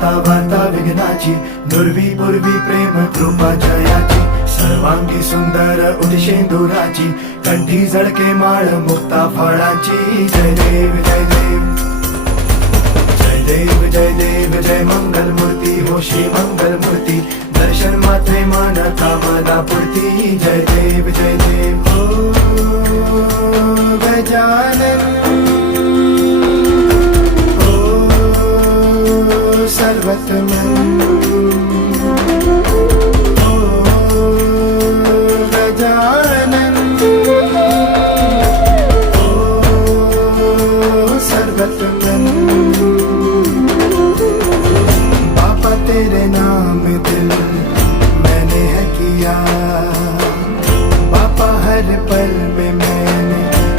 आता वार्ता विघ्नाची, नुरवी पूर्वी प्रेम कृपा जयाची, सर्वांगी सुंदर उदिशेंदुराची, कंठी झळके माळ मुक्ता फळाची. जय देव जय देव जय देव जय देव जय मंगल मूर्ती हो श्री मंगल मूर्ती, दर्शन मात्रे मन कामना पूर्ती. जय देव जय देव ओ गजानन ओ सर्वतमन.